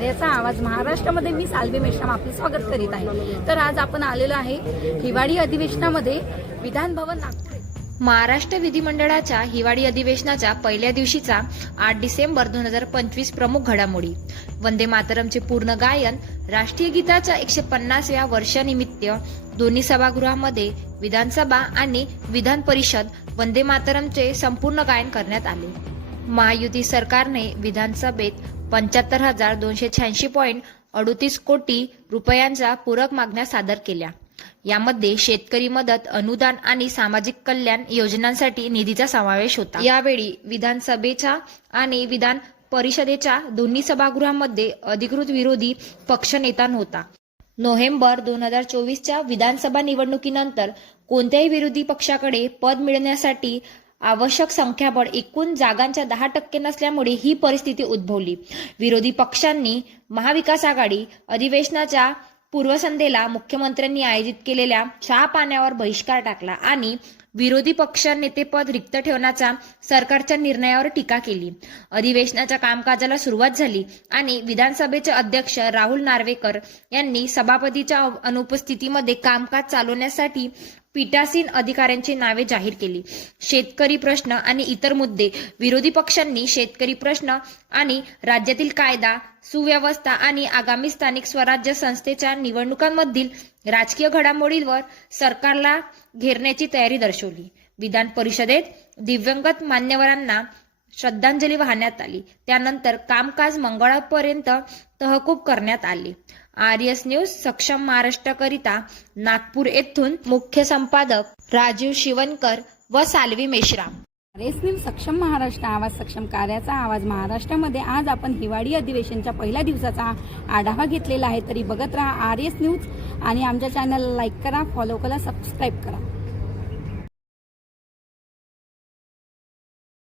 कार्याचा आवाज महाराष्ट्रामध्ये मी साल्वी मेश्राम आपले स्वागत करीत आहे. तर आज आपण आलेलो आहे हिवाळी अधिवेशनामध्ये विधान भवन नागपूर. महाराष्ट्र विधिमंडळाच्या हिवाळी अधिवेशनाच्या पहिल्या दिवशीचा आठ डिसेंबर दोन हजार पंचवीस प्रमुख घडामोडी. वंदे मातरमचे पूर्ण गायन राष्ट्रीय गीताच्या एकशे पन्नासव्या वर्षानिमित्त दोन्ही सभागृहामध्ये विधानसभा आणि विधान परिषद वंदे मातरमचे संपूर्ण गायन करण्यात आले. महायुती सरकारने विधानसभेत पंच्याहत्तर हजार दोनशे शहाऐंशी पॉईंट अडुतीस कोटी रुपयांच्या पूरक मागण्या सादर केल्या. यामध्ये शेतकरी मदत अनुदान आणि सामाजिक कल्याण योजनांसाठी निधीचा समावेश होता. यावेळी विधानसभेच्या आणि विधान परिषदेच्या दोन्ही सभागृहामध्ये अधिकृत विरोधी पक्षनेता नव्हता. नोव्हेंबर दोन हजार चोवीसच्या विधानसभा निवडणुकीनंतर कोणत्याही विरोधी पक्षाकडे पद मिळण्यासाठी आवश्यक संख्याबळ एकूण जागांच्या दहा टक्के नसल्यामुळे ही परिस्थिती उद्भवली. विरोधी पक्षांनी महाविकास आघाडी अधिवेशनाच्या पूर्वसंध्येला मुख्यमंत्र्यांनी आयोजित केलेल्या चहा पाण्यावर बहिष्कार टाकला आणि विरोधी पक्ष नेतेपद रिक्त ठेवण्याचा सरकारच्या निर्णयावर टीका केली. अधिवेशनाच्या कामकाजाला सुरुवात झाली आणि विधानसभेचे अध्यक्ष राहुल नार्वेकर यांनी सभापतीच्या अनुपस्थितीमध्ये कामकाज चालवण्यासाठी पीठासीन अधिकाऱ्यांची नावे जाहीर केली. शेतकरी प्रश्न आणि इतर मुद्दे विरोधी पक्षांनी शेतकरी प्रश्न आणि राज्यातील कायदा सुव्यवस्था आणि आगामी स्थानिक स्वराज्य संस्थेच्या निवडणुकांमधील राजकीय घडामोडींवर सरकारला घेरण्याची तयारी दर्शवली. विधान परिषदेत दिव्यंगत मान्यवरांना श्रद्धांजली वाहण्यात आली. त्यानंतर कामकाज मंगळापर्यंत तहकूब करण्यात आले. आर एस न्यूज सक्षम महाराष्ट्राकरिता नागपूर येथून मुख्य संपादक राजीव शिवनकर व साल्वी मेश्राम. रेस न्यूज सक्षम महाराष्ट्र आवाज सक्षम कार्याचा आवाज महाराष्ट्रामध्ये. आज आपण हिवाळी अधिवेशनच्या पहिल्या दिवसाचा आढावा घेतलेला आहे. तरी बघत राहा आर एस न्यूज आणि आमच्या चॅनलला लाईक करा फॉलो करा सबस्क्राईब करा.